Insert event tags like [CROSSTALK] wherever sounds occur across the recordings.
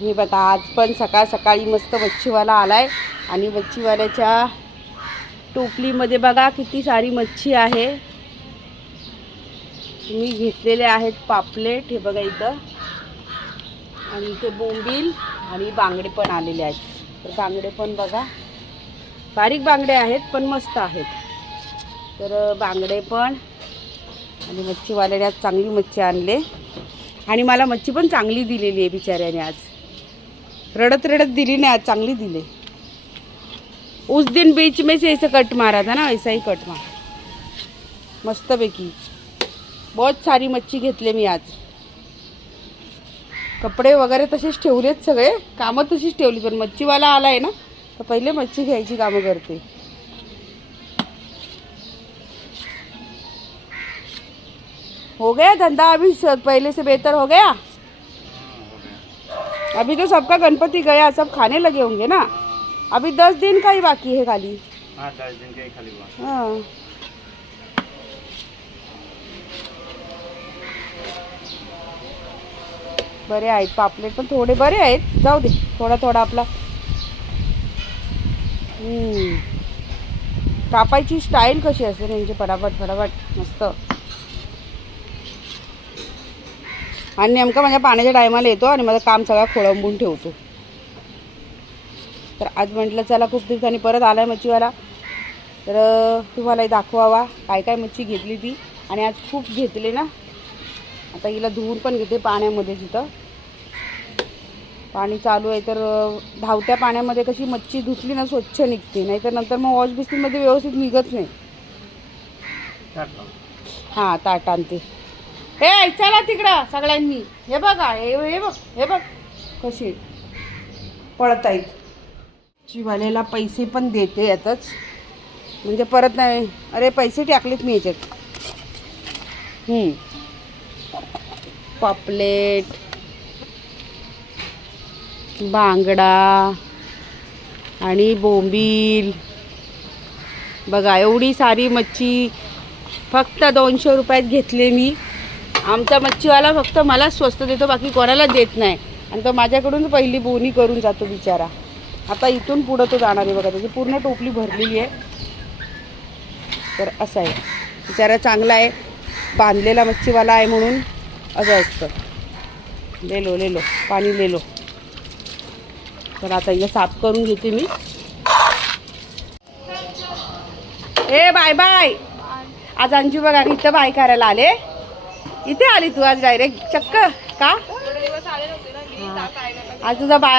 हे बघा आज पण सकाळ सकाळी मस्त मच्छीवाला आला आहे आणि मच्छीवाल्याच्या टोपलीमध्ये बघा किती सारी मच्छी आहे. मी घेतलेले आहेत पापलेट हे बघा इथं. आणि इथे बोंबील आणि बांगडे पण आलेले आहेत. तर बांगडे पण बघा. बारीक बांगडे आहेत पण मस्त आहेत. तर बांगडे पण. आणि मच्छीवाल्याने आज चांगली मच्छी आणले. आणि मला मच्छी पण चांगली दिलेली आहे बिचाऱ्याने आज. रडत रडत दिली नाही आज चांगली दिली. उस दिन बीच में से ऐसे कट मारा था ना ऐसा ही कट मारा. मस्तपैकी. बहुत सारी मच्छी घेतले मी आज. कपडे वगैरे तसेच ठेवलेत सगळे. कामं तशीच ठेवली पण मच्छीवाला आला आहे ना तर पहिले मच्छी घ्यायची कामं करते. हो गया धंदा अभी पहिले से बेहतर हो गया? अभी तो सबका गणपति गया सब खाने लगे होंगे ना। अभी दस दिन का ही बाकी है खाली। हाँ दस दिन के ही खाली हाँ। बरे आहेत पापलेट पण थोडे बरे आहेत. जाऊ दे थोडा थोडा आपला. हम्म. कापायची स्टाईल कशी असते त्यांची? फटाफट फटाफट. मस्त. आणि नेमका माझ्या पाण्याच्या टायमाला येतो आणि माझं काम सगळं खोळंबून ठेवतो. तर आज म्हटलं चला खूप दिवसांनी परत आलाय मच्छीवाला. तर तुम्हालाही दाखवावा काय काय मच्छी घेतली ती. आणि आज खूप घेतले ना. आता हिला धुवून पण घेते पाण्यामध्ये तिथं. पाणी चालू आहे तर धावत्या पाण्यामध्ये कशी मच्छी धुतली ना स्वच्छ निघते. नाहीतर नंतर मग वॉश बेसिनमध्ये व्यवस्थित निघत नाही. हां ताट आणते. ए चला तिकडं सगळ्यांनी. हे बघा हे हे बघ हे बघ कशी पळत आहेत शिवालेला पैसे पण देते यातच म्हणजे परत नाही. अरे पैसे टाकलेत मी याच्यात. पापलेट. बांगडा. आणि बोंबील. बघा एवढी सारी मच्छी फक्त दोनशे रुपयात घेतले मी. आमचा मच्छीवाला फक्त मला स्वस्त देतो बाकी कोणाला देत नाही. आणि तो माझ्याकडून पहिली बोनी करून जातो बिचारा. आता इथून पुढं तो जाणार आहे बघा त्याची पूर्ण टोपली भरलेली आहे. तर असं आहे. बिचारा चांगला आहे. बांधलेला मच्छीवाला आहे म्हणून असं असतं. लेलो लेलो. पाणी लेलो. तर आता इथं साफ करून घेते मी. ए बाय बाय. आज अंजू बघा इथं बाय करायला आले. इथे आली तू आज डायरेक्ट चक्क का. आज तुझा बा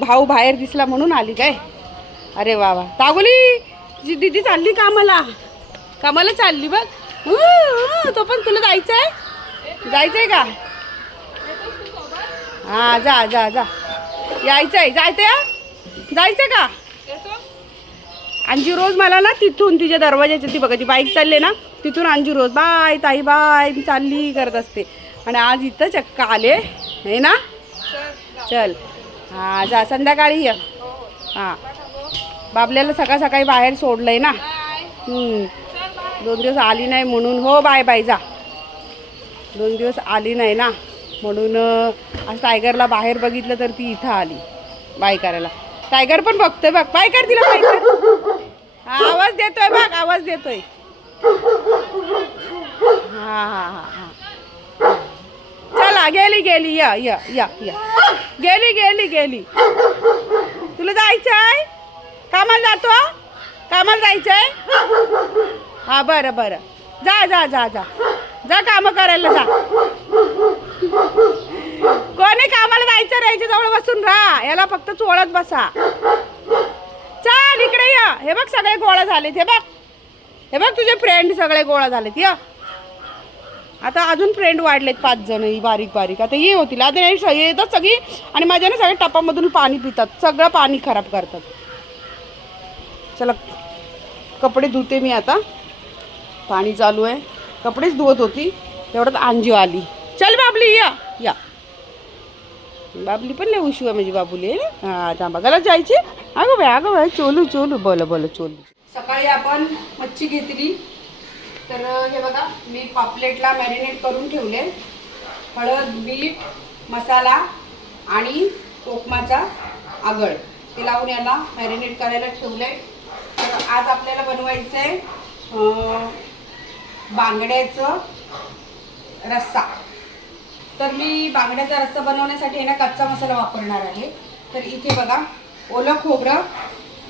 भाऊ बाहेर दिसला म्हणून आली काय? अरे वा वा. तागोली तुझी दिदी चालली कामाला. कामाला चालली बघ. तो पण तुला जायचं आहे जायचं आहे का? हा जा जा जा. यायचं आहे जायचं जायचं का? अंजू रोज मला ना तिथून तिच्या दरवाजाच्या ती बघा ती बाईक चालले ना तिथून अंजू रोज बाय ताई बाय मी चालली करत असते. आणि आज इथं चक्क आले हे ना? चल. हा जा संध्याकाळी ये. हां. बाबल्याला सकाळ सकाळी बाहेर सोडलंय ना? दोन दिवस आली नाही म्हणून हो बाय बाय जा. दोन दिवस आली नाही ना? म्हणून आज टायगरला बाहेर बघितलं तर ती इथं आली बाय करायला. टायगर पण बघतोय बघ. बाय कर तिला बाय कर. हा, आवाज देतोय बघ आवाज देतोय. हा हा हा हा. चला गेली गेली या या या या. गेली गेली गेली. तुला जायचं आहे कामाला जातो? कामाला जायचं आहे हा बरं बरं. जा जा जा जा. जा कामं करायला जा. कोणी कामाला जायचं राहायच्या जवळ बसून राहा. याला फक्त चोळत बसा. चाल इकडे या. हे बघ सगळे गोळा झालेत. हे बघ. हे बघ तुझे फ्रेंड सगळे गोळा झालेत या. आता अजून फ्रेंड वाढलेत पाच जण ही बारीक बारीक. आता ये होतील. आता येतात सगळी आणि माझ्याने सगळ्या टपामधून पाणी पितात. सगळं पाणी खराब करतात. चला कपडे धुते मी आता. पाणी चालू आहे. कपडेच धुवत होती. तेवढ्यात आंजी आली. चल बाबली या. या. बाबली पण नाही उशिवा आहे म्हणजे माझी बाबुली. हां थांबा. गला जायची. अगं बाय अगं बाय चोलू चोलू. बोल बोल चोलू. सकाळी आपण मच्छी घेतली. तर हे बघा मी पापलेटला मॅरिनेट करून ठेवले. हळद मीठ मसाला आणि कोकमाचा आगळ. ते लावून याला मॅरिनेट करायला ठेवले तर आज आपल्याला बनवायचं आहे बांगड्याचं रस्सा. तर मी बांगड्याचा रस्सा बनवण्यासाठी आहे ना कच्चा मसाला वापरणार आहे. तर इथे बघा ओलं खोबरं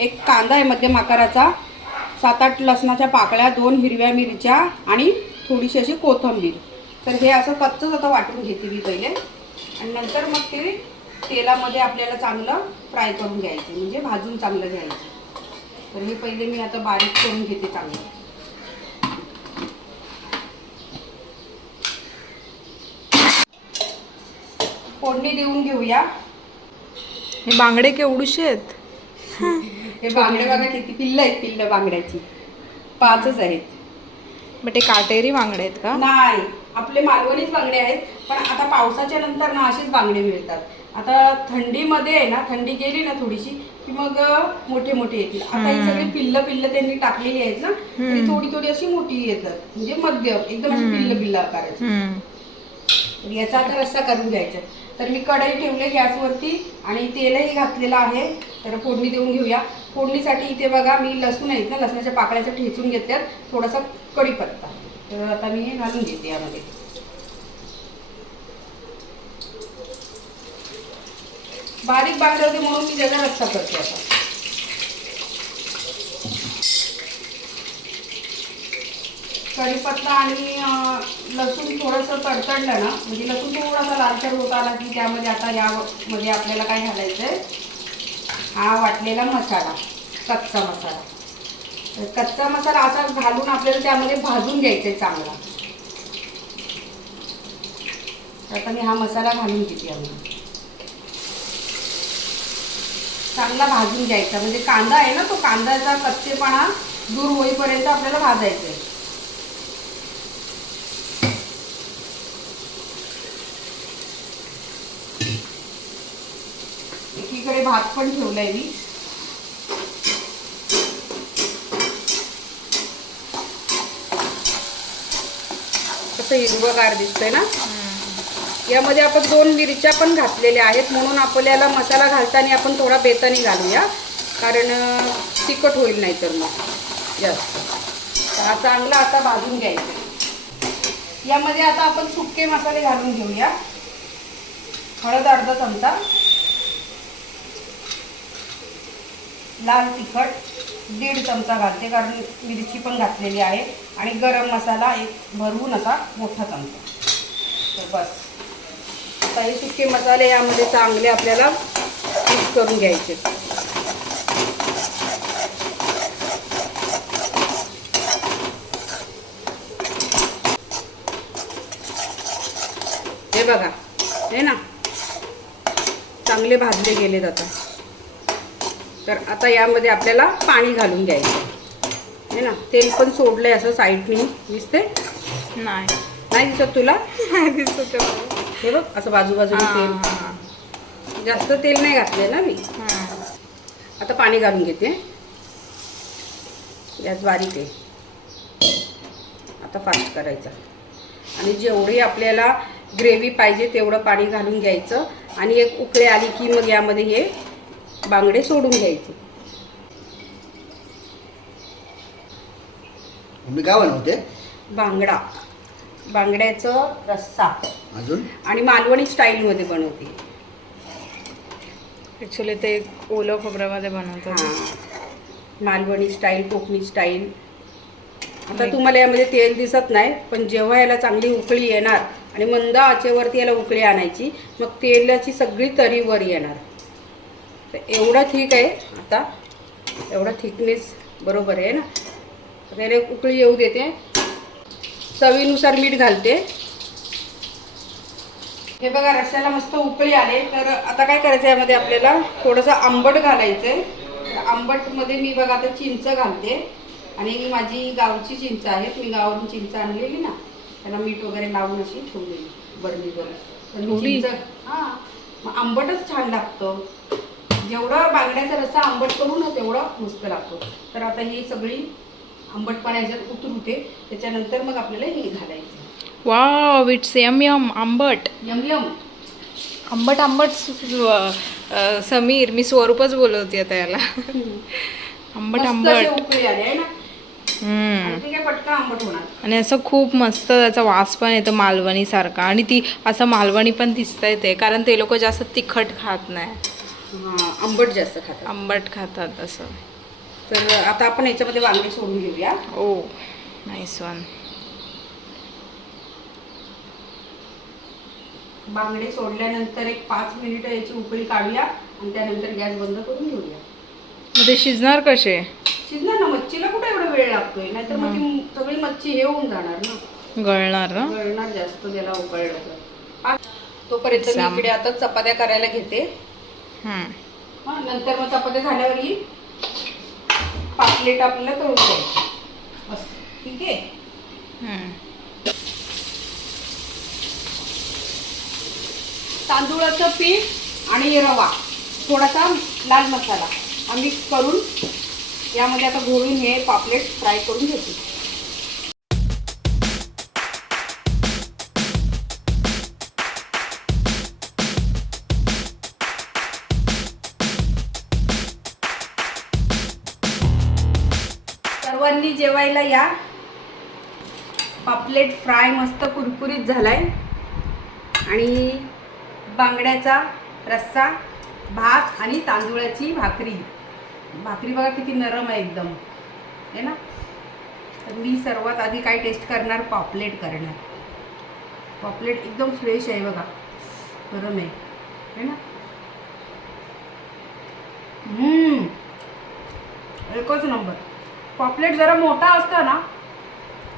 एक कांदा आहे मध्यम आकाराचा सात आठ लसणाच्या पाकळ्या दोन हिरव्या मिरच्या आणि थोडीशी अशी कोथिंबीर. तर हे असं कच्चंच आता वाटून घेते मी पहिले. आणि नंतर मग ते तेलामध्ये आपल्याला चांगलं फ्राय करून घ्यायचं म्हणजे भाजून चांगलं घ्यायचं. तर हे पहिले मी आता बारीक करून घेते चांगलं. फोडणी देऊन घेऊया. हे बांगडे केवढूशे आहेत? हे बांगडे बघा किती पिल्ल आहेत पिल्ल बांगड्याची. पाचच आहेत. बट ते काटेरी बांगडे आहेत का? नाही आपले मालवणीच बांगडे आहेत पण आता पावसाच्या नंतर ना असेच बांगडे मिळतात. आता थंडीमध्ये आहे ना थंडी गेली ना थोडीशी की मग मोठे मोठे येतील. आता ही सगळी पिल्ल पिल्ल त्यांनी टाकलेली आहेत ना ती थोडी थोडी अशी मोठी येतात. म्हणजे मध्यम एकदम अशी पिल्ल पिल्ल आकाराची. तर याचा आता रस्सा करून घ्यायचा. तर मी कढई ठेवले गॅसवरती आणि तेलही घातलेलं आहे. तर फोडणी देऊन घेऊया. फोडणीसाठी इथे बघा मी लसूण आहेत ना लसणाच्या पाकळ्याचं ठेचून घेतल्यात. थोडासा कढीपत्ता. तर आता मी हे घालून घेते यामध्ये. बारीक बांगडे होते म्हणून मी त्याचा रस्सा करते आता. कढीपत्ता आणि लसूण थोडंसं तडतडलं ना म्हणजे लसूण थोडासा लालसर होत आला की त्यामध्ये आता यामध्ये आपल्याला काय घालायचं आहे हा वाटलेला मसाला कच्चा मसाला. तर कच्चा मसाला असा घालून आपल्याला त्यामध्ये भाजून घ्यायचा आहे चांगला. तर आता मी हा मसाला घालून घेते आम्ही चांगला भाजून घ्यायचा म्हणजे कांदा आहे ना तो कांद्याचा कच्चेपणा दूर होईपर्यंत आपल्याला भाजायचा आहे भात पण ठेवलाय मी. तसं हिरवगार दिसतंय ना? यामध्ये आपण दोन मिरच्या पण घातलेल्या आहेत. म्हणून आपल्याला मसाला घालताना आपण थोडा बेतानी घालूया. कारण तिखट होईल नाही तर मग. जास्त. हा चांगला आता भाजून घ्यायचा. यामध्ये आता आपण सुके मसाले घालून घेऊया. हळद अर्धा चमचा. लाल तिखट दीड चमचा घालते कारण मिरची पण घातलेली आहे. आणि गरम मसाला एक भरवून असा मोठा चमचा. तर बस. आता हे सुके मसाले यामध्ये चांगले आपल्याला मिक्स करून घ्यायचे. हे बघा हे ना. चांगले भाजले गेले जातात तर आता यामध्ये आपल्याला पाणी घालून घ्यायचं. हे ना? तेल पण सोडलंय असं साईडनी दिसते नाही. नाही दिसत तुला? नाही दिसत आहे. हे बघ असं बाजूबाजूने हा, तेल. जास्त तेल नाही घातले ना मी. आता पाणी घालून घेते. गॅस बारीक आहे. आता फास्ट करायचा. आणि जेवढी आपल्याला ग्रेव्ही पाहिजे तेवढं पाणी घालून घ्यायचं. आणि एक उकळे आली की मग यामध्ये हे बांगडे सोडून घ्यायचे. मी काय बनवते? बांगडा. बांगड्याचं रस्सा. अजून? आणि मालवणी स्टाईलमध्ये बनवते. ऍक्च्युली ते ओलं खोबऱ्यामध्ये बनवतात. हां. Malvani style Konkani style. आता तुम्हाला यामध्ये तेल दिसत नाही पण जेव्हा याला चांगली उकळी येणार आणि मंद आचेवरती याला उकळी आणायची मग तेलाची सगळी तरी वर येणार. तर एवढं ठीक आहे आता. एवढा थिकनेस बरोबर आहे ना. एक उकळी येऊ देते. चवीनुसार मीठ घालते. हे बघा रश्श्याला मस्त उकळी आले. तर आता काय करायचं यामध्ये आपल्याला? थोडंसं आंबट घालायचं आहे आंबटमध्ये मी बघा आता चिंच घालते. आणि ही माझी गावची चिंच आहे मी गावावरून चिंच आणलेली ना. त्याला मीठ वगैरे लावून अशी ठेवलेली बरणी एवढी? चिंच हां. मग आंबटच छान लागतं. जेवढं बांगड्याचा रस्सा आंबट करू ना तेवढं मस्त लागतो. तर आता ही सगळी आंबटपणा याच्यात उतरवते त्याच्यानंतर मग आपल्याला हे घालायचं. वाव इट्स यम यम आंबट. यम यम आंबट आंबट समीर मी स्वरूपच बोलवते आता याला. आंबट आंबट. आली ना. आणि असं खूप मस्त त्याचा वास पण येतो मालवणी सारखा आणि ती असं मालवणी पण दिसतंय ते कारण ते लोक जास्त तिखट खात नाही. आंबट जास्त खातात. आंबट खातात असं. तर आता आपण याच्यामध्ये वांगे सोडून घेऊया. ओ नाईस वन बांगडे सोडल्यानंतर एक पाच मिनिटं याची उकळी काढूया आणि त्यानंतर गॅस बंद करून घेऊया. मग ते शिजणार कसे? शिजणार ना मच्छीला कुठे एवढा वेळ लागतोय? नाहीतर मग ती सगळी मच्छी हे होऊन जाणार ना. गळणार ना? गळणार जास्त त्याला उकळलं तर. तोपर्यंत मी इकडे आता चपात्या करायला घेते. नंतर मग चपात्या झाल्यावर ही पापलेट आपल्याला तळून द्यायची ठीक आहे. तांदूळाचं पीठ आणि रवा थोडासा लाल मसाला. हा मिक्स करून यामध्ये आता घोळून हे पापलेट फ्राय करून घेते सर्वांनी जेवायला या. पापलेट फ्राय मस्त कुरकुरीत झालाय. आणि बांगड्याचा रस्सा भात आणि तांदूळाची भाकरी. भाकरी बघा किती नरम आहे एकदम. आहे ना? तर मी सर्वात आधी काय टेस्ट करणार? पॉपलेट करणार. पॉपलेट एकदम फ्रेश आहे बघा. गरम आहे. है ना? एकच नंबर पॉपलेट जरा मोठा असता ना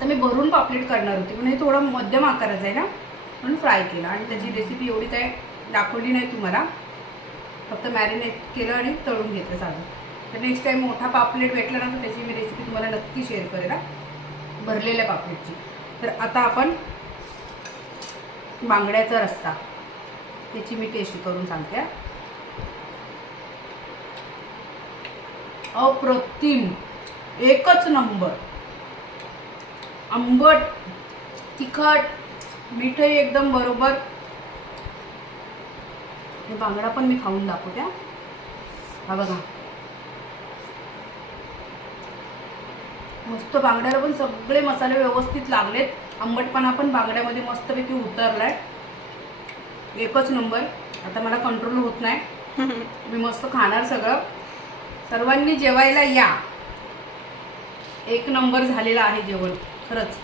तर मी भरून पापलेट करणार होती. पण हे थोडं मध्यम आकाराचं आहे ना म्हणून फ्राय केलं. आणि त्याची रेसिपी एवढीच आहे दाखवली नाही तुम्हाला. फक्त मॅरिनेट केलं आणि तळून घेतलं साधं. तर नेक्स्ट टाईम मोठा पापलेट भेटला ना तर त्याची मी रेसिपी तुम्हाला नक्की शेअर करेल भरलेल्या पापलेटची. तर आता आपण बांगड्याचा रस्सा. त्याची मी टेस्ट करून सांगते अप्रतिम. एकच नंबर. आंबट तिखट मीठही एकदम बरोबर. हे बांगडा पण मी खाऊन दाखवते हा. हा बघा. मस्त बांगड्याला पण सगळे मसाले व्यवस्थित लागलेत. आंबटपणा पण बांगड्यामध्ये मस्तपैकी उतरलाय. एकच नंबर. आता मला कंट्रोल होत नाही. [LAUGHS] मी मस्त खाणार सगळं. सर्वांनी जेवायला या. एक नंबर झालेला आहे जेवण. खरंच.